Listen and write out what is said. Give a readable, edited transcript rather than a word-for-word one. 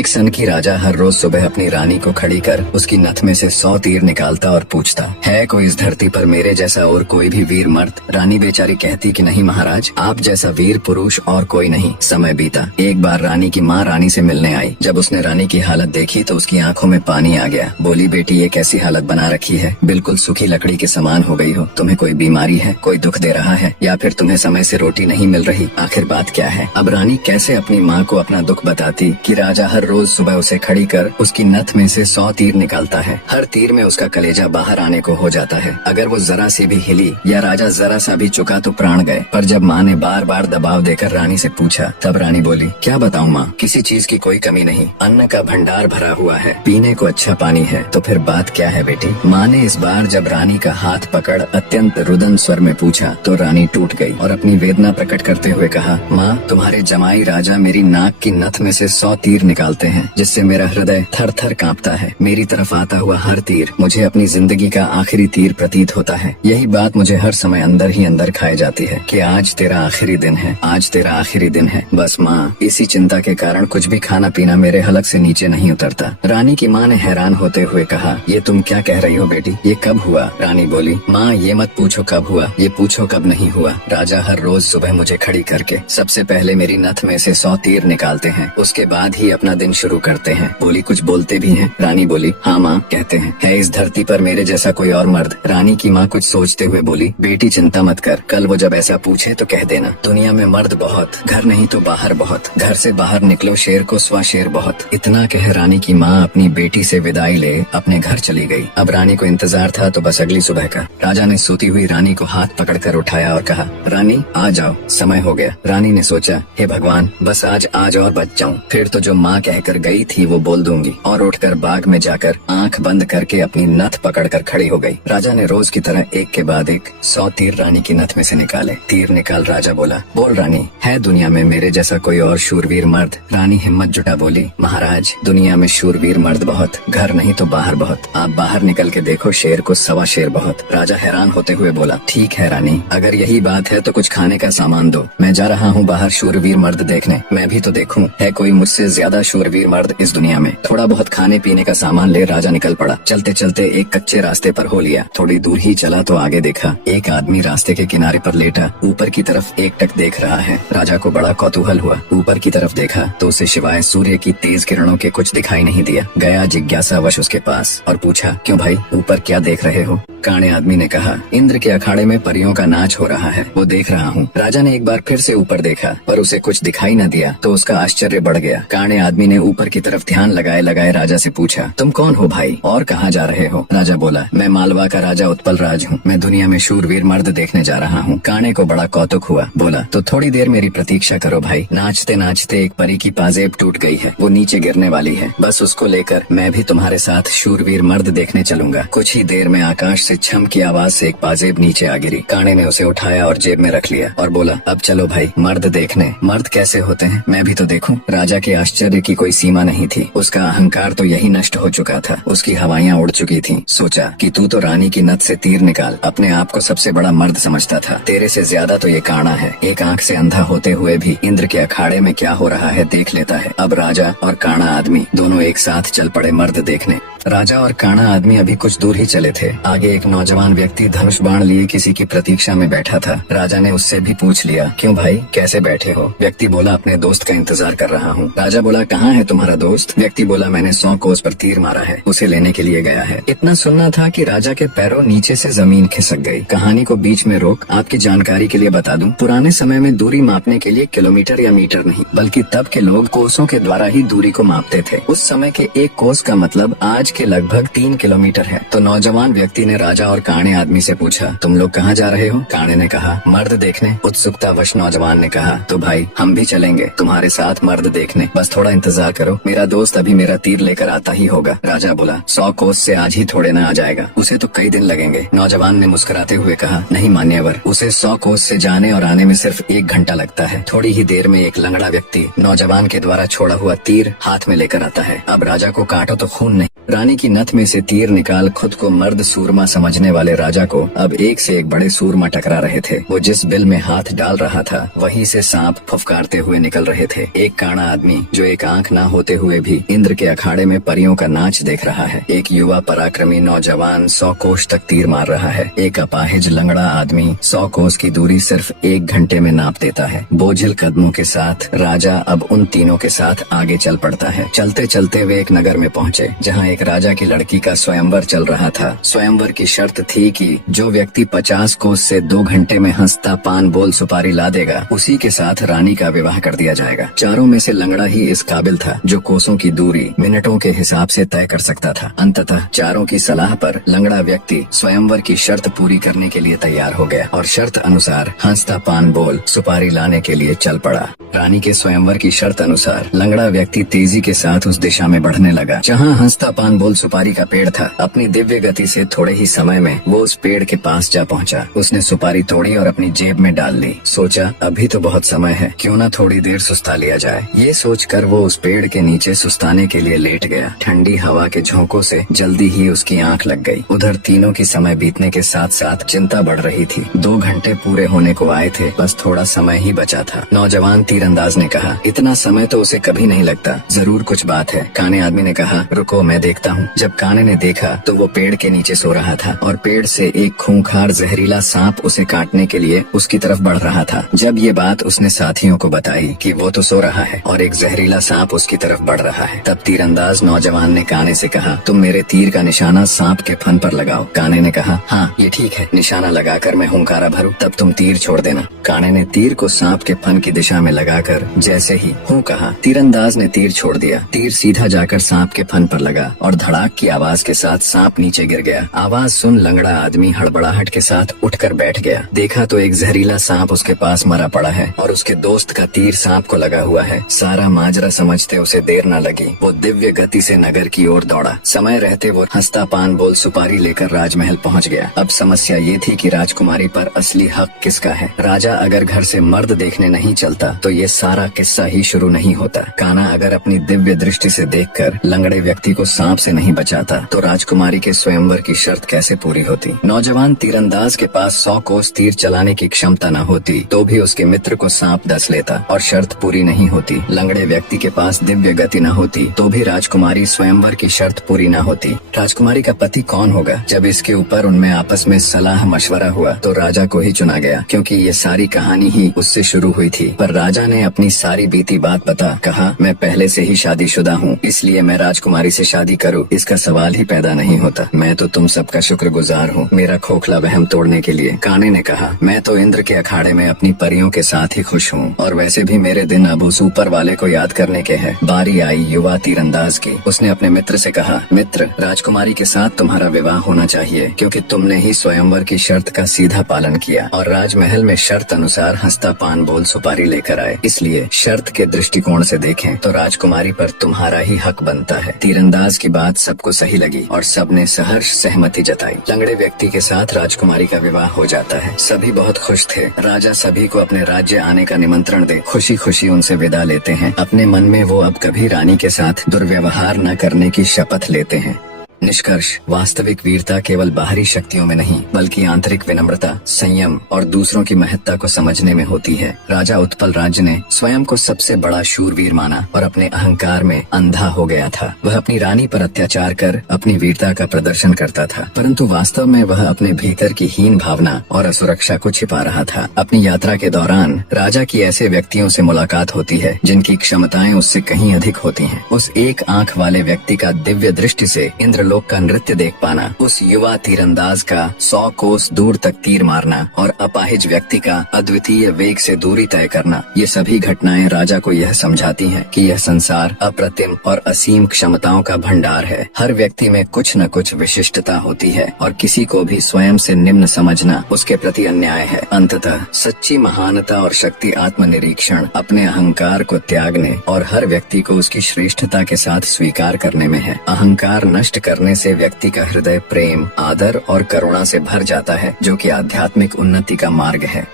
एक सनकी राजा हर रोज सुबह अपनी रानी को खड़ी कर उसकी नथ में से 100 तीर निकालता और पूछता, है कोई इस धरती पर मेरे जैसा और कोई भी वीर मर्द? रानी बेचारी कहती कि नहीं महाराज, आप जैसा वीर पुरुष और कोई नहीं। समय बीता। एक बार रानी की माँ रानी से मिलने आई। जब उसने रानी की हालत देखी तो उसकी आंखों में पानी आ गया। बोली, बेटी ये कैसी हालत बना रखी है, बिल्कुल सूखी लकड़ी के समान हो गई हो। तुम्हें कोई बीमारी है, कोई दुख दे रहा है, या फिर तुम्हें समय से रोटी नहीं मिल रही? आखिर बात क्या है? अब रानी कैसे अपनी माँ को अपना दुख बताती कि राजा हर रोज सुबह उसे खड़ी कर उसकी नथ में से 100 तीर निकालता है। हर तीर में उसका कलेजा बाहर आने को हो जाता है। अगर वो जरा सी भी हिली या राजा जरा सा भी चुका तो प्राण गए। पर जब माँ ने बार बार दबाव देकर रानी से पूछा, तब रानी बोली, क्या बताऊँ माँ, किसी चीज की कोई कमी नहीं, अन्न का भंडार भरा हुआ है, पीने को अच्छा पानी है। तो फिर बात क्या है बेटी? माँ ने इस बार जब रानी का हाथ पकड़ अत्यंत रुदन स्वर में पूछा तो रानी टूट गई और अपनी वेदना प्रकट करते हुए कहा, माँ तुम्हारे जमाई राजा मेरी नाक की नथ में से 100 तीर निकालते हैं, जिससे मेरा हृदय थर थर कांपता है। मेरी तरफ आता हुआ हर तीर मुझे अपनी जिंदगी का आखिरी तीर प्रतीत होता है। यही बात मुझे हर समय अंदर ही अंदर खाए जाती है कि आज तेरा आखिरी दिन है, आज तेरा आखिरी दिन है। बस माँ, इसी चिंता के कारण कुछ भी खाना पीना मेरे हलक से नीचे नहीं उतरता। रानी की माँ ने हैरान होते हुए कहा, ये तुम क्या कह रही हो बेटी, ये कब हुआ? रानी बोली, माँ ये मत पूछो कब हुआ, ये पूछो कब नहीं हुआ। राजा हर रोज सुबह मुझे खड़ी करके सबसे पहले मेरी नथ में से 100 तीर निकालते हैं, उसके बाद ही अपना दिन शुरू करते हैं। बोली, कुछ बोलते भी हैं? रानी बोली, हाँ माँ कहते हैं। है इस धरती पर मेरे जैसा कोई और मर्द? रानी की माँ कुछ सोचते हुए बोली, बेटी चिंता मत कर, कल वो जब ऐसा पूछे तो कह देना, दुनिया में मर्द बहुत, घर नहीं तो बाहर बहुत, घर से बाहर निकलो शेर को स्वा शेर बहुत। इतना कह रानी की माँ अपनी बेटी से विदाई ले अपने घर चली गई। अब रानी को इंतजार था तो बस अगली सुबह का। राजा ने सोती हुई रानी को हाथ पकड़कर उठाया और कहा, रानी आ जाओ, समय हो गया। रानी ने सोचा, हे भगवान, बस आज और बच जाऊं, फिर तो जो माँ कहकर गई थी वो बोल दूंगी। और उठकर बाग में जाकर आंख बंद करके अपनी नथ पकड़कर खड़ी हो गई। राजा ने रोज की तरह एक के बाद एक 100 तीर रानी की नथ में से निकाले। तीर निकाल राजा बोला, बोल रानी, है दुनिया में मेरे जैसा कोई और शूरवीर मर्द? रानी हिम्मत जुटा बोली, महाराज दुनिया में शूरवीर मर्द बहुत, घर नहीं तो बाहर बहुत, आप बाहर निकल के देखो शेर को सवा शेर बहुत। राजा हैरान होते हुए बोला, ठीक है रानी, अगर यही बात है तो कुछ खाने का सामान दो, मैं जा रहा हूँ बाहर शूरवीर मर्द देखने, मैं भी तो देखूं है कोई मुझसे ज्यादा शूरवीर मर्द इस दुनिया में। थोड़ा बहुत खाने पीने का सामान ले राजा निकल पड़ा। चलते चलते एक कच्चे रास्ते पर हो लिया। थोड़ी दूर ही चला तो आगे देखा एक आदमी रास्ते के किनारे पर लेटा ऊपर की तरफ एकटक देख रहा है। राजा को बड़ा कौतूहल हुआ। ऊपर की तरफ देखा तो उसे सिवाय सूर्य की तेज किरणों के कुछ दिखाई नहीं दिया। गया जिज्ञासावश उसके पास और पूछा, क्यों भाई, ऊपर क्या देख रहे हो? काणे आदमी ने कहा, इंद्र के अखाड़े में परियों का नाच हो रहा है, वो देख रहा हूँ। राजा ने एक बार फिर से ऊपर देखा पर उसे कुछ दिखाई न दिया तो उसका आश्चर्य बढ़ गया। काणे आदमी ने ऊपर की तरफ ध्यान लगाए लगाए राजा से पूछा, तुम कौन हो भाई और कहाँ जा रहे हो? राजा बोला, मैं मालवा का राजा उत्पल राज हूँ, मैं दुनिया में शूरवीर मर्द देखने जा रहा हूँ। काणे को बड़ा कौतुक हुआ। बोला, तो थोड़ी देर मेरी प्रतीक्षा करो भाई। नाचते नाचते एक परी की पाजेब टूट गई है, वो नीचे गिरने वाली है, बस उसको लेकर मैं भी तुम्हारे साथ शूरवीर मर्द देखने चलूंगा। कुछ ही देर में आकाश से छम की आवाज से एक पाजेब नीचे आ गिरी। काणे ने उसे उठाया और जेब में रख लिया और बोला, अब चलो भाई मर्द देखने। मर्द कैसे होते हैं मैं भी तो देखूं। राजा के आश्चर्य की कोई सीमा नहीं थी। उसका अहंकार तो यही नष्ट हो चुका था, उसकी हवाइयाँ उड़ चुकी थीं। सोचा कि तू तो रानी की नथ से तीर निकाल अपने आप को सबसे बड़ा मर्द समझता था, तेरे से ज्यादा तो ये काणा है। एक आंख से अंधा होते हुए भी इंद्र के अखाड़े में क्या हो रहा है देख लेता है। अब राजा और काणा आदमी दोनों एक साथ चल पड़े मर्द देखने। राजा और काणा आदमी अभी कुछ दूर ही चले थे। आगे एक नौजवान व्यक्ति धनुष बाण लिए किसी की प्रतीक्षा में बैठा था। राजा ने उससे भी पूछ लिया, क्यों भाई कैसे बैठे हो? व्यक्ति बोला, अपने दोस्त का इंतजार कर रहा हूँ। राजा बोला, कहाँ है तुम्हारा दोस्त? व्यक्ति बोला, मैंने 100 कोस पर तीर मारा है, उसे लेने के लिए गया है। इतना सुनना था कि राजा के पैरों नीचे से जमीन खिसक गई। कहानी को बीच में रोक आपकी जानकारी के लिए बता दूं, पुराने समय में दूरी मापने के लिए किलोमीटर या मीटर नहीं बल्कि तब के लोग कोसों के द्वारा ही दूरी को मापते थे। उस समय के एक कोस का मतलब आज के लगभग 3 किलोमीटर है। तो नौजवान व्यक्ति ने राजा और काणे आदमी से पूछा, तुम लोग कहाँ जा रहे हो? काणे ने कहा, मर्द देखने। उत्सुकतावश नौजवान ने कहा, तो भाई हम भी चलेंगे तुम्हारे साथ मर्द देखने, बस थोड़ा इंतजार करो, मेरा दोस्त अभी मेरा तीर लेकर आता ही होगा। राजा बोला, 100 कोस से आज ही थोड़े न आ जाएगा, उसे तो कई दिन लगेंगे। नौजवान ने मुस्कुराते हुए कहा, नहीं मान्यवर, उसे 100 कोस से जाने और आने में सिर्फ 1 घंटा लगता है। थोड़ी ही देर में एक लंगड़ा व्यक्ति नौजवान के द्वारा छोड़ा हुआ तीर हाथ में लेकर आता है। अब राजा को काटो तो खून नहीं। रानी की नथ में से तीर निकाल खुद को मर्द सूरमा समझने वाले राजा को अब एक से एक बड़े सूरमा टकरा रहे थे। वो जिस बिल में हाथ डाल रहा था वहीं से सांप फुफकारते हुए निकल रहे थे। एक काना आदमी जो एक आंख ना होते हुए भी इंद्र के अखाड़े में परियों का नाच देख रहा है। एक युवा पराक्रमी नौजवान 100 कोस तक तीर मार रहा है। एक अपाहिज लंगड़ा आदमी 100 कोस की दूरी सिर्फ 1 घंटे में नाप देता है। बोझिल कदमों के साथ राजा अब उन तीनों के साथ आगे चल पड़ता है। चलते चलते वे एक नगर में पहुँचे जहाँ एक राजा की लड़की का स्वयंवर चल रहा था। स्वयंवर की शर्त थी कि जो व्यक्ति 50 कोस से 2 घंटे में हंसता पान बोल सुपारी ला देगा उसी के साथ रानी का विवाह कर दिया जाएगा। चारों में से लंगड़ा ही इस काबिल था जो कोसों की दूरी मिनटों के हिसाब से तय कर सकता था। अंततः चारों की सलाह पर लंगड़ा व्यक्ति स्वयंवर की शर्त पूरी करने के लिए तैयार हो गया और शर्त अनुसार हंसता पान बोल सुपारी लाने के लिए चल पड़ा। रानी के स्वयंवर की शर्त अनुसार लंगड़ा व्यक्ति तेजी के साथ उस दिशा में बढ़ने लगा जहाँ हंसता पान बोल सुपारी का पेड़ था। अपनी दिव्य गति से थोड़े ही समय में वो उस पेड़ के पास जा पहुँचा। उसने सुपारी तोड़ी और अपनी जेब में डाल ली। सोचा अभी तो बहुत समय है, क्यों न थोड़ी देर सुस्ता लिया जाए। ये सोचकर वो उस पेड़ के नीचे सुस्ताने के लिए लेट गया। ठंडी हवा के झोंकों से जल्दी ही उसकी आंख लग गई। उधर तीनों की समय बीतने के साथ साथ चिंता बढ़ रही थी। 2 घंटे पूरे होने को आए थे, बस थोड़ा समय ही बचा था। नौजवान तीरंदाज ने कहा, इतना समय तो उसे कभी नहीं लगता, जरूर कुछ बात है। काने आदमी ने कहा, रुको मैं देखता हूँ। जब काने ने देखा तो वो पेड़ के नीचे सो रहा था और पेड़ से एक खूंखार जहरीला सांप उसे काटने के लिए उसकी तरफ बढ़ रहा था। जब ये बात उसने साथियों को बताई कि वो तो सो रहा है और एक जहरीला सांप उसकी तरफ बढ़ रहा है, तब तीरंदाज नौजवान ने काने से कहा, तुम मेरे तीर का निशाना सांप के फन पर लगाओ। काने ने कहा, हाँ ये ठीक है, निशाना लगाकर मैं हुंकारा भरूं तब तुम तीर छोड़ देना। काने ने तीर को सांप के फन की दिशा में लगाकर जैसे ही हूँ कहा, तीरंदाज ने तीर छोड़ दिया। तीर सीधा जाकर सांप के फन पर लगा और धड़ाक की आवाज के साथ सांप नीचे गिर गया। आवाज सुन लंगड़ा आदमी हड़बड़ाहट के साथ उठकर बैठ गया। देखा तो एक जहरीला सांप उसके पास मरा पड़ा है और उसके दोस्त का तीर सांप को लगा हुआ है। सारा माजरा समझते उसे देर न लगी। वो दिव्य गति से नगर की ओर दौड़ा। समय रहते वो हंसता पान बोल सुपारी लेकर राजमहल पहुंच गया। अब समस्या ये थी कि राजकुमारी पर असली हक किसका है। राजा अगर घर से मर्द देखने नहीं चलता तो ये सारा किस्सा ही शुरू नहीं होता। काना अगर अपनी दिव्य दृष्टि से देखकर लंगड़े व्यक्ति को सांप से नहीं बचाता तो राजकुमारी के स्वयंवर की शर्त कैसे पूरी होती। नौजवान तीरंदाज के पास 100 कोस तीर चलाने की क्षमता न होती तो भी उसके मित्र को सांप डस लेता और शर्त पूरी नहीं होती। लंगड़े व्यक्ति के पास दिव्य गति न होती तो भी राजकुमारी स्वयंवर की शर्त पूरी न होती। राजकुमारी का पति कौन होगा? जब इसके ऊपर उनमें आपस में सलाह मशवरा हुआ तो राजा को ही चुना गया, क्योंकि ये सारी कहानी ही उससे शुरू हुई थी। पर राजा ने अपनी सारी बीती बात बता कहा, मैं पहले से ही शादीशुदा हूँ, इसलिए मैं राजकुमारी से शादी करूँ इसका सवाल ही पैदा नहीं होता। मैं तो तुम सबका शुक्रगुजार हूँ मेरा खोखला वहम तोड़ने के लिए। काने ने कहा, मैं तो इंद्र के अखाड़े में अपनी परियों के साथ ही खुश हूँ और वैसे भी मेरे दिन अब उस ऊपर वाले को याद करने के हैं। बारी आई युवा तीरंदाज की। उसने अपने मित्र से कहा, मित्र राजकुमारी के साथ तुम्हारा विवाह होना चाहिए, क्योंकि तुमने ही स्वयंवर की शर्त का सीधा पालन किया और राजमहल में शर्त अनुसार हंसता पान बोल सुपारी लेकर आए। इसलिए शर्त के दृष्टिकोण से देखें तो राजकुमारी पर तुम्हारा ही हक बनता है। तीरंदाज की बात सबको सही लगी और सबने सहर्ष सहमति जताई। लंगड़े व्यक्ति के साथ राजकुमारी का विवाह हो जाता है। सभी बहुत खुश थे। राजा सभी को अपने राज्य आने का निमंत्रण दे खुशी खुशी उनसे विदा लेते हैं। अपने मन में वो अब कभी रानी के साथ दुर्व्यवहार न करने की शपथ लेते हैं। निष्कर्ष, वास्तविक वीरता केवल बाहरी शक्तियों में नहीं बल्कि आंतरिक विनम्रता, संयम और दूसरों की महत्ता को समझने में होती है। राजा उत्पल राज्य ने स्वयं को सबसे बड़ा शूरवीर माना और अपने अहंकार में अंधा हो गया था। वह अपनी रानी पर अत्याचार कर अपनी वीरता का प्रदर्शन करता था, परंतु वास्तव में वह अपने भीतर की हीन भावना और असुरक्षा को छिपा रहा था। अपनी यात्रा के दौरान राजा की ऐसे व्यक्तियों से मुलाकात होती है जिनकी क्षमताएं उससे कहीं अधिक होती हैं। उस एक आंख वाले व्यक्ति का दिव्य दृष्टि से इंद्र लोक का नृत्य देख पाना, उस युवा तीरंदाज का 100 कोस दूर तक तीर मारना और अपाहिज व्यक्ति का अद्वितीय वेग से दूरी तय करना, ये सभी घटनाएं राजा को यह समझाती हैं कि यह संसार अप्रतिम और असीम क्षमताओं का भंडार है। हर व्यक्ति में कुछ न कुछ विशिष्टता होती है और किसी को भी स्वयं से निम्न समझना उसके प्रति अन्याय है। अंततः सच्ची महानता और शक्ति आत्मनिरीक्षण, अपने अहंकार को त्यागने और हर व्यक्ति को उसकी श्रेष्ठता के साथ स्वीकार करने में है। अहंकार नष्ट करने से व्यक्ति का हृदय प्रेम, आदर और करुणा से भर जाता है, जो कि आध्यात्मिक उन्नति का मार्ग है।